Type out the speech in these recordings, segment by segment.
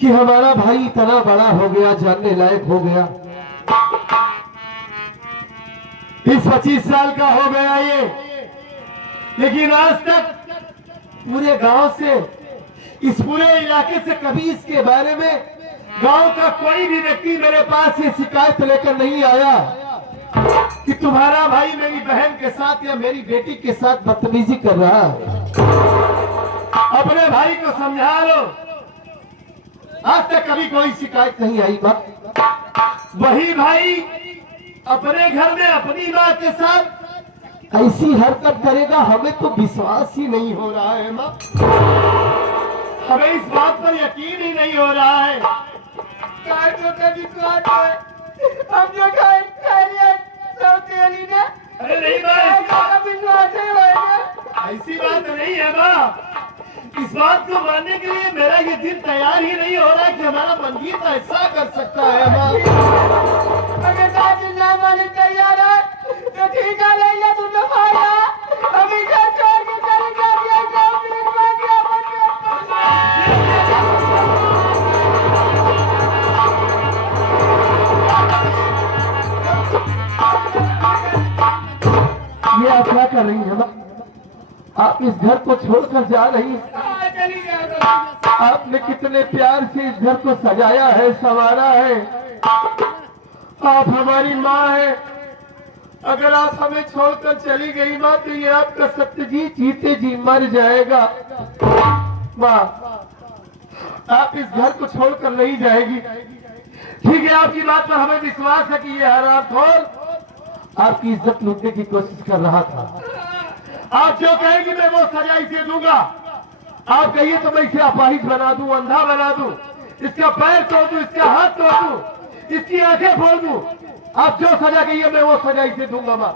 कि हमारा भाई इतना बड़ा हो गया, जानने लायक हो गया। इस 25 साल का हो गया ये, लेकिन आज तक पूरे गांव से, इस पूरे इलाके से कभी इसके बारे में गांव का कोई भी व्यक्ति मेरे पास ये शिकायत लेकर नहीं आया कि तुम्हारा भाई मेरी बहन के साथ या मेरी बेटी के साथ बदतमीजी कर रहा है। अपने भाई को समझा लो। आज तक कभी कोई शिकायत नहीं आई। बात वही भाई अपने घर में अपनी माँ के साथ ऐसी हरकत करेगा, हमें तो विश्वास ही नहीं हो रहा है माँ। हमें इस बात पर यकीन ही नहीं हो रहा है। विश्वास है हम जो अरे नहीं माँ, विश्वास है ऐसी बात नहीं है माँ। इस बात को मानने के लिए मेरा ये दिल तैयार ही नहीं हो रहा है कि हमारा मंदिर ऐसा कर सकता है माँ। अगर ना माने तैयार है तो ठीक है, ले लिया तुम लोग आया अभी से छोड़ के चले जाइए। ये आप क्या कर रही है माँ? आप इस घर को छोड़कर जा रही हैं। आपने कितने प्यार से इस घर को सजाया है, संवारा है। आप हमारी माँ है। अगर आप हमें छोड़कर चली गई माँ तो ये आपका सत्यजीत जीते जी मर जाएगा। माँ आप इस घर को छोड़कर नहीं जाएगी। ठीक है, आपकी बात पर हमें विश्वास है कि ये हरामखोर आपकी इज्जत लूटने की कोशिश कर रहा था। आप जो कहेंगे मैं वो सजा इसे दूंगा। आप कहिए तो मैं इसे अपाहिज बना दूं, अंधा बना दूं, इसका पैर तोड़ दूं, इसका हाथ तोड़ दूं, इसकी आंखें फोड़ दूं। आप जो सजा कहिए मैं वो सजा इसे दूंगा माँ।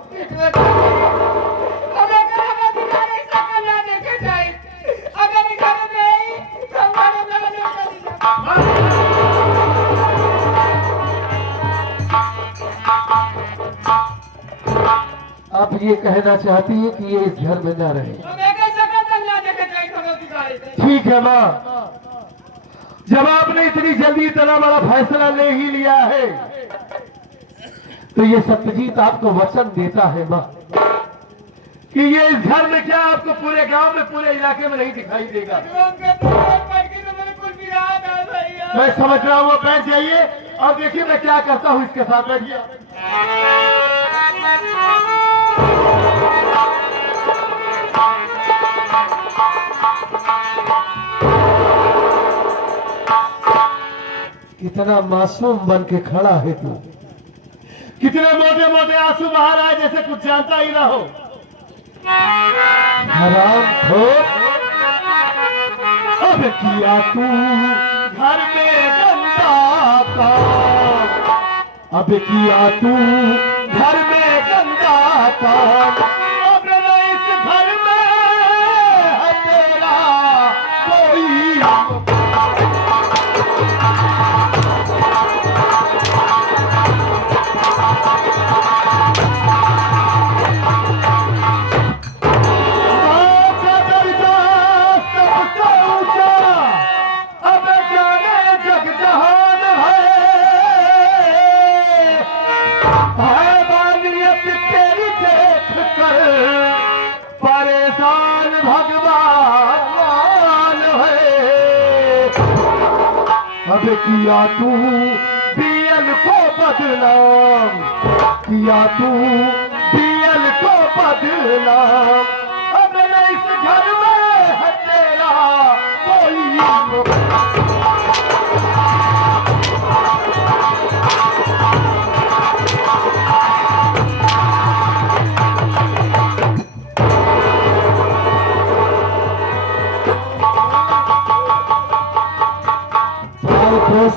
आप ये कहना चाहती है कि ये इस घर में न रहे। ठीक है माँ, जब आपने इतनी जल्दी इतना बड़ा फैसला ले ही लिया है तो ये सत्यजीत आपको वचन देता है माँ कि ये इस घर में क्या आपको पूरे गांव में, पूरे इलाके में नहीं दिखाई देगा। मैं समझ रहा हूँ, बैठ जाइए और देखिए मैं क्या करता हूँ इसके साथ। बैठिए। कितना मासूम बन के खड़ा है तू। कितने मोटे मोटे आंसू बहा रहा है जैसे कुछ जानता ही ना हो। हरामखोर, अब किया तू घर में गंदा काम, अब किया तू घर में गंदा काम। अब इस घर में है तेरा कोई। परेशान भगवान है, अब किया तू बीएल को बदनाम, किया तू बीएल को बदनाम। अब इस घर में है तेरा कोई।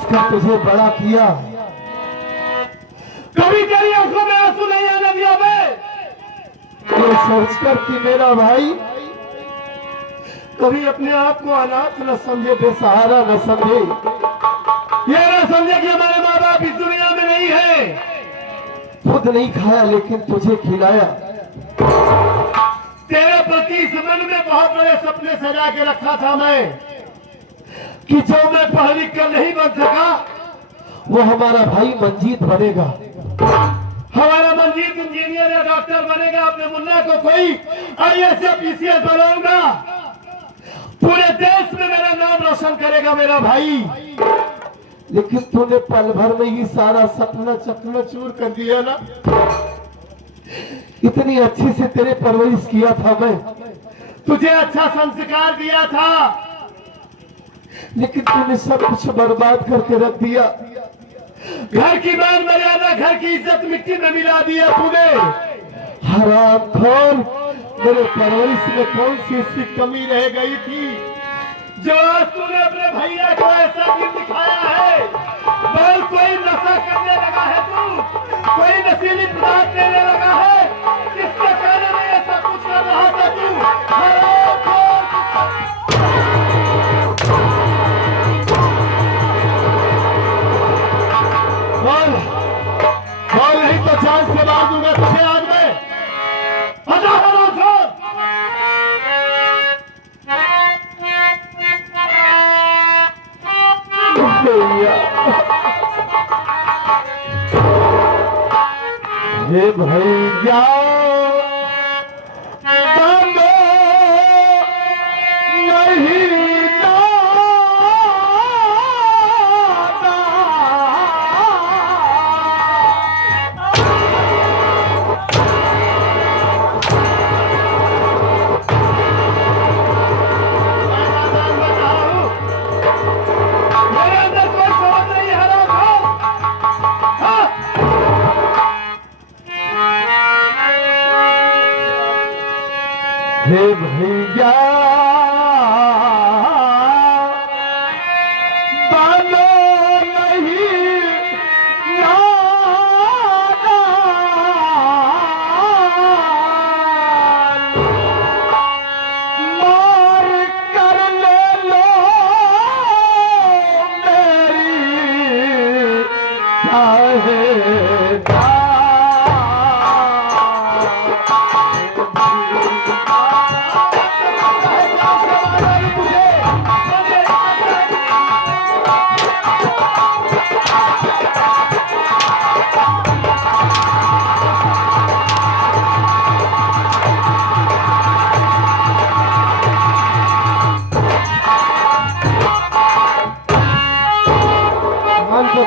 कर तुझे बड़ा किया, कभी तेरी आंखों में आंसू नहीं आने दिया मैं। ये सोचकर कि मेरा भाई कभी अपने आप को अनाथ न समझे, बेसहारा न समझे, ये न समझे कि हमारे माँ बाप इस दुनिया में नहीं है। खुद नहीं खाया लेकिन तुझे खिलाया। तेरे प्रति इस मन में बहुत बड़े सपने सजा के रखा था मैं। कि जो मैं पढ़ लिख कर नहीं बन सका वो हमारा भाई मंजीत बनेगा। हमारा मंजीत इंजीनियर या डॉक्टर बनेगा। अपने मुन्ना को कोई आईएएस या पीसीएस बनाऊंगा। पूरे देश में मेरा नाम रोशन करेगा मेरा भाई। लेकिन तूने पल भर में ही सारा सपना चकनाचूर कर दिया ना। इतनी अच्छी से तेरे परवरिश किया था मैं, तुझे अच्छा संस्कार दिया था, लेकिन तूने सब कुछ बर्बाद करके रख दिया। घर की मान मर्यादा, घर की इज्जत मिट्टी में मिला दिया तूने। हरामखोर, मेरे परवरिश में कौन सी इसकी कमी रह गई थी जो आज तूने अपने भैया को ऐसा दिन दिखाया है। बोल, कोई नशा करने लगा है तू, कोई नशीली पदार्थ लेने लगा है, किसके कहने में ऐसा कुछ कर रहा था तू? हरामखोर। बोल, बोल नहीं तो जान से मार दूंगा तुझे आज मैं। हटा हरामखोर। हे भैया हे भैया बालो नहीं यादा, मार कर ले लो मेरी चाहे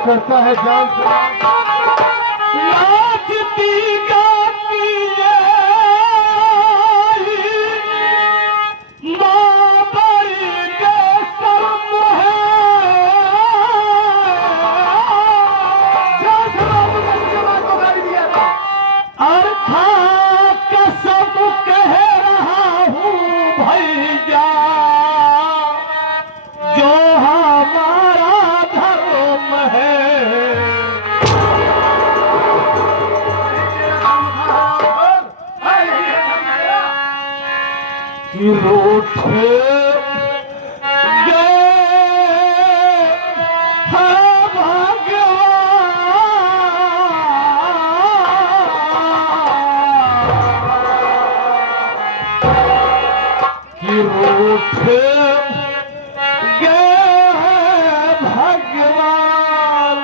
करता है जान से। लाजती गाती है माँ बड़ी बेशर्म है। जान से बाबू ने मुझे बात को गाली दिया था। और खा कसम कह रहा हूँ भैया, जो हमारा धर्म है। कि रूठ गए हैं भगवान, कि रूठ गए हैं भगवान,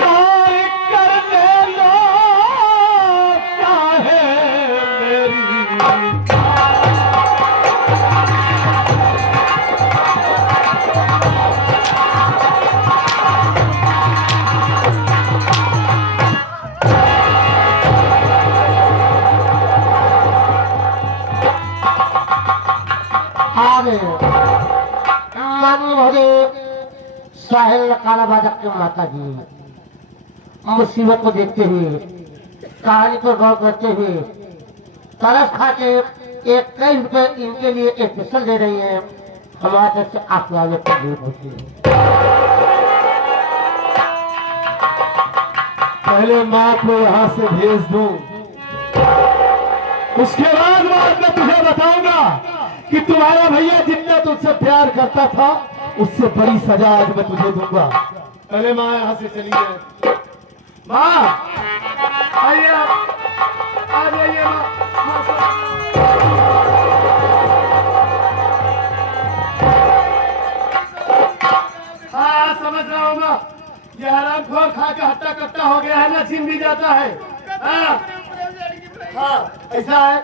मार कर ले लो चाहे मेरी। आगे माननीय महोदय साहिल कालाबाजा के माता जी मुसीबत को देखते हुए, कहानी पर गौर करते हुए, तरस खा के 21 रुपए इनके लिए स्पेशल दे रही है। हमारे तरफ से आपको आगे तकलीफ होती है। पहले माँ को यहाँ से भेज दूं, उसके बाद मैं तुझे बताऊंगा कि तुम्हारा भैया जितना तुझसे प्यार करता था उससे बड़ी सजा आज मैं तुझे दूंगा। पहले माँ यहाँ से चली जाए। माँ आइए, आ जाइए माँ। ये हरामखोर खा के हट्टा कट्टा हो गया है ना, जिम भी जाता है। हाँ हाँ, ऐसा है।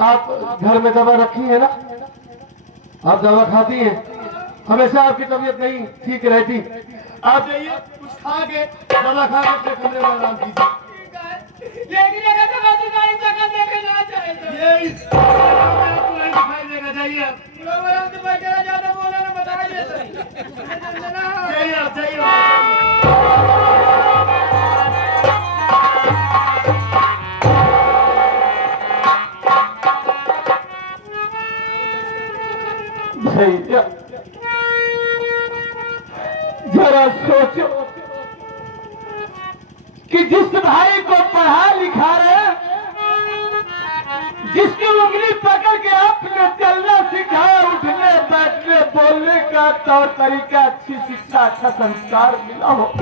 आप घर में दवा रखी है ना, आप दवा खाती हैं, हमेशा आपकी तबीयत नहीं ठीक रहती। आप जाइए कुछ खा के, दवा खा के अपने कमरे में आराम कीजिए। ये आपको नहीं दिखाई देगा, जाइए आप। जाइए आप, जाइए आप। भैया जरा सोचो कि जिस भाई को पढ़ा लिखा रहे, जिसकी उंगली पकड़ के आपने चलना सिखाया, उठने बैठने बोलने का तौर तरीका, अच्छी शिक्षा, अच्छा संस्कार मिला हो,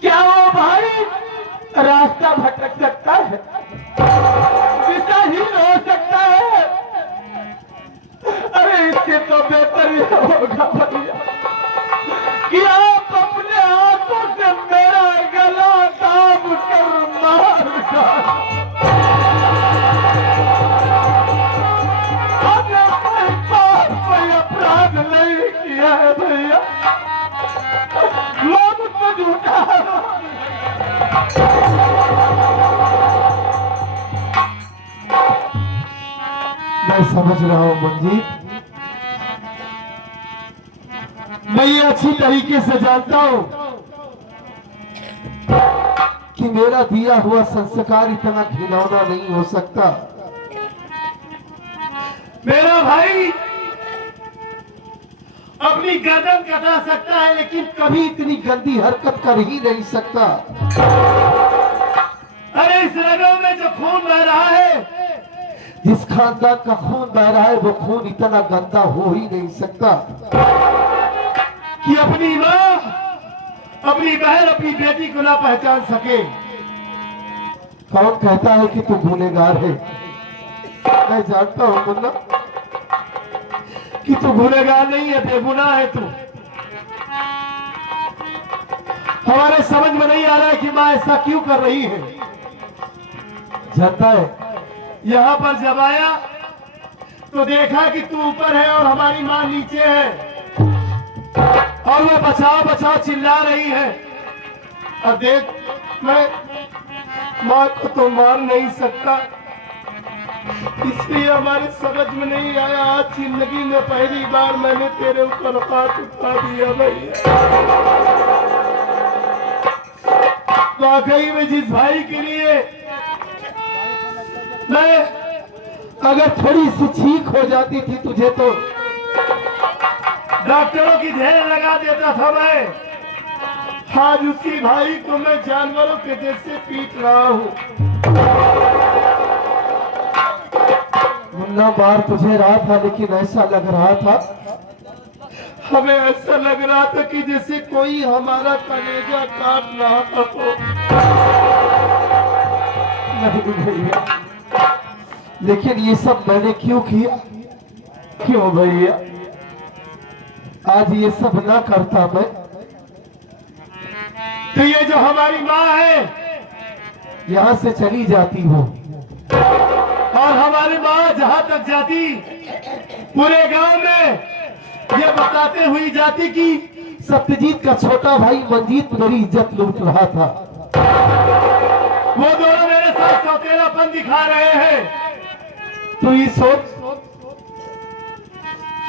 क्या वो भाई रास्ता भटक सकता है, दिशाहीन हो सकता है? अरे इससे तो बेहतर ये होगा भैया कि आप अपने हाथों से मेरा गला दाब कर मार डालो। हमने कोई पाप, कोई अपराध नहीं किया है भैया, लोग तो झूठा। मैं समझ रहा हूं मंजीत, मैं ये अच्छी तरीके से जानता हूं कि मेरा दिया हुआ संस्कार इतना घिनौना नहीं हो सकता। मेरा भाई अपनी गर्दन कटा सकता है, लेकिन कभी इतनी गंदी हरकत कर ही नहीं सकता। अरे इस रगों में जो खून बह रहा है, जिस खानदान का खून बह रहा है, वो खून इतना गंदा हो ही नहीं सकता कि अपनी माँ, अपनी बहन, अपनी बेटी को ना पहचान सके। कौन कहता है कि तू गुनहगार है? मैं जानता हूं मुन्ना कि तू गुनहगार नहीं है, बेगुनाह है तू। हमारे समझ में नहीं आ रहा है कि माँ ऐसा क्यों कर रही है। जानता है, यहाँ पर जब आया तो देखा कि तू ऊपर है और हमारी माँ नीचे है, और वो बचाओ बचाओ चिल्ला रही है। और देख, मैं माँ को तो मार नहीं सकता, इसलिए हमारे समझ में नहीं आया। आज जिंदगी में पहली बार मैंने तेरे ऊपर हाथ उठा दिया भैया। वाकई में जिस भाई के लिए मैं अगर थोड़ी सी छींक हो जाती थी तुझे तो डॉक्टरों की ढेर लगा देता था मैं, आज उसी भाई को मैं जानवरों के जैसे पीट रहा हूँ। मुन्ना मार तुझे रहा था, लेकिन ऐसा लग रहा था, हमें ऐसा लग रहा था कि जैसे कोई हमारा कलेजा काट रहा हो। नहीं भैया, लेकिन ये सब मैंने क्यों किया? क्यों भैया? आज ये सब ना करता मैं तो ये जो हमारी माँ है यहाँ से चली जाती हो, और हमारी माँ जहाँ तक जाती पूरे गांव में ये बताते हुई जाती कि सत्यजीत का छोटा भाई मंजीत मेरी इज्जत लूट रहा था। वो दोनों मेरे साथ सौतेलापन दिखा रहे हैं। तो ये सोच,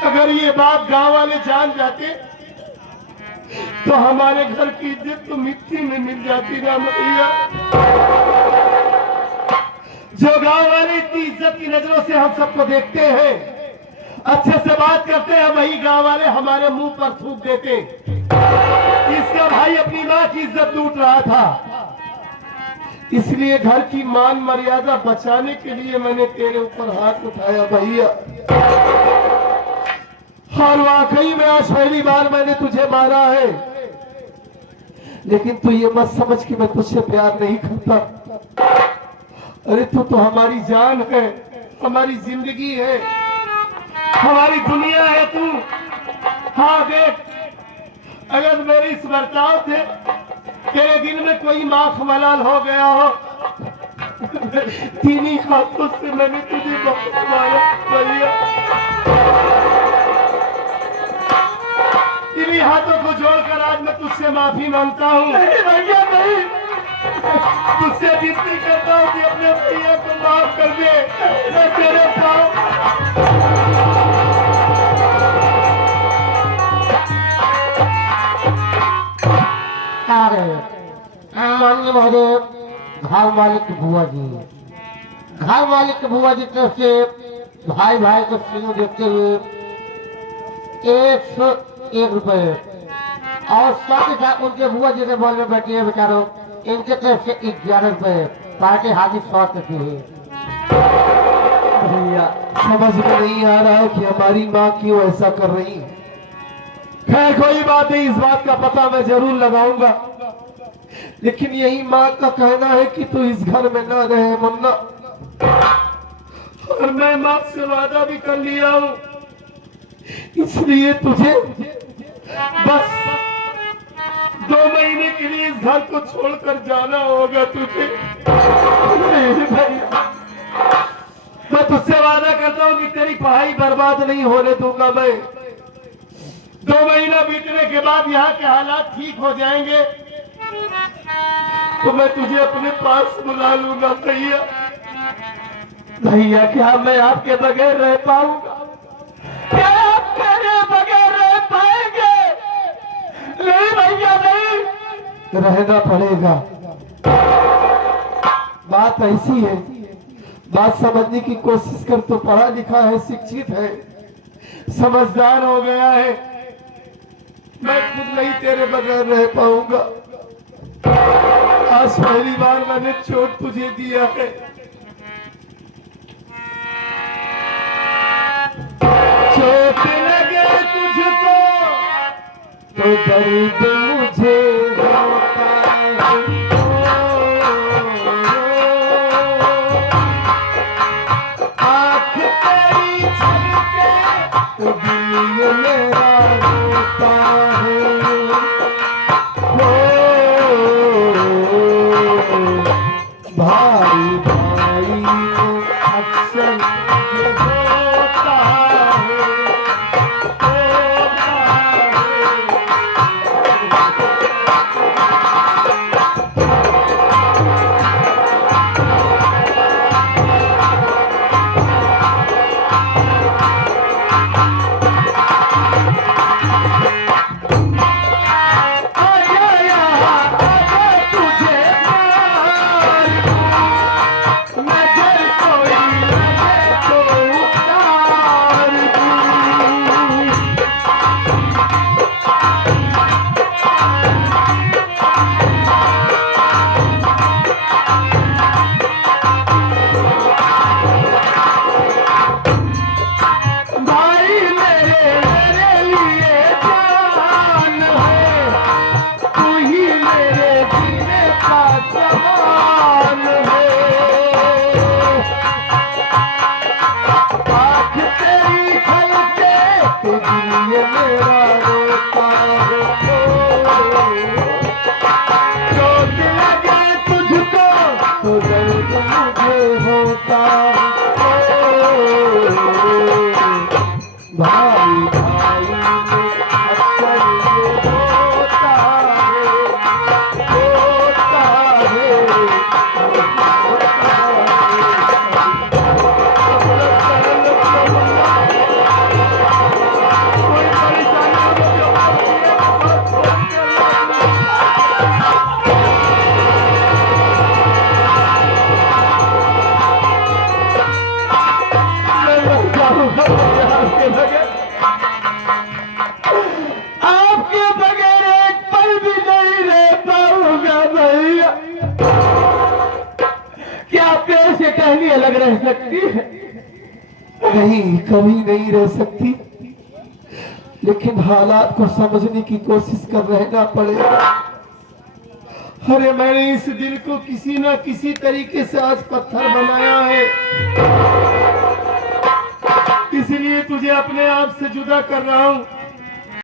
अगर ये बात गांव वाले जान जाते तो हमारे घर की इज्जत तो मिट्टी में मिल जाती ना भैया। जो गांव वाले इतनी इज्जत की नजरों से हम सबको देखते हैं, अच्छे से बात करते हैं, वही गांव वाले हमारे मुंह पर थूक देते। इसका भाई अपनी माँ की इज्जत लूट रहा था, इसलिए घर की मान मर्यादा बचाने के लिए मैंने तेरे ऊपर हाथ उठाया भैया। और वाकई में आज पहली बार मैंने तुझे मारा है, लेकिन तू ये मत समझ कि मैं तुझसे प्यार नहीं करता। अरे तू तो हमारी जान है, हमारी जिंदगी है, हमारी दुनिया है तू। हाँ देख, अगर मेरे इस बर्ताव से तेरे दिल में कोई माफ मलाल हो गया हो, तीनी हाथों से मैंने तुझे बहुत मारा भैया। इन्हीं हाथों को जोड़कर आज मैं तुझसे माफी मांगता हूँ। नहीं भैया नहीं, तुझसे विनती करता हूँ कि अपने भैया को माफ कर दे। मैं तेरे पाँव माननीय महोदय, घर मालिक बुआ जी, घर मालिक की बुआ जी तरफ से भाई भाई को सीनू देखते हुए 101 रुपए और साथ ही साथ उनके बुआ जी के बॉल में बैठी है बेचारों, इनके तरफ से 11 रुपए पार्टी हाजिर 100 की है। भैया समझ में नहीं आ रहा है कि हमारी माँ क्यों ऐसा कर रही है। खैर कोई बात नहीं, इस बात का पता मैं जरूर लगाऊंगा, लेकिन यही माँ का कहना है कि तू इस घर में न रहे मुन्ना। और मैं माँ से वादा भी कर लिया हूँ, इसलिए तुझे बस 2 महीने के लिए इस घर को छोड़कर जाना होगा तुझे। नहीं भैया, मैं तुझसे वादा करता हूँ कि तेरी पढ़ाई बर्बाद नहीं होने दूंगा मैं। 2 महीना बीतने के बाद यहाँ के हालात ठीक हो जाएंगे तो मैं तुझे अपने पास बुला लूंगा भैया। भैया क्या मैं आपके बगैर रह पाऊंगा? क्या आप मेरे बगैर रह पाएंगे? नहीं भैया नहीं, रहना पड़ेगा। बात ऐसी है, बात समझने की कोशिश कर। तो पढ़ा लिखा है, शिक्षित है, समझदार हो गया है। मैं खुद नहीं तेरे बगैर रह पाऊंगा। आज पहली बार मैंने चोट तुझे दिया है। चोट लगे तुझको तो दर्द मुझे होता है। आँख तेरी झलके तो दिल मेरा रोता है। भाई भाई को अक्सर ये होता है, होता है। आपके बगैर एक पल भी नहीं रह पाऊंगा भैया। क्या आप ऐसे टहनी अलग रह सकती है? नहीं, कभी नहीं रह सकती, लेकिन हालात को समझने की कोशिश कर रहना पड़ेगा। अरे मैंने इस दिल को किसी न किसी तरीके से आज पत्थर बनाया है, इसलिए तुझे अपने आप से जुदा कर रहा हूं।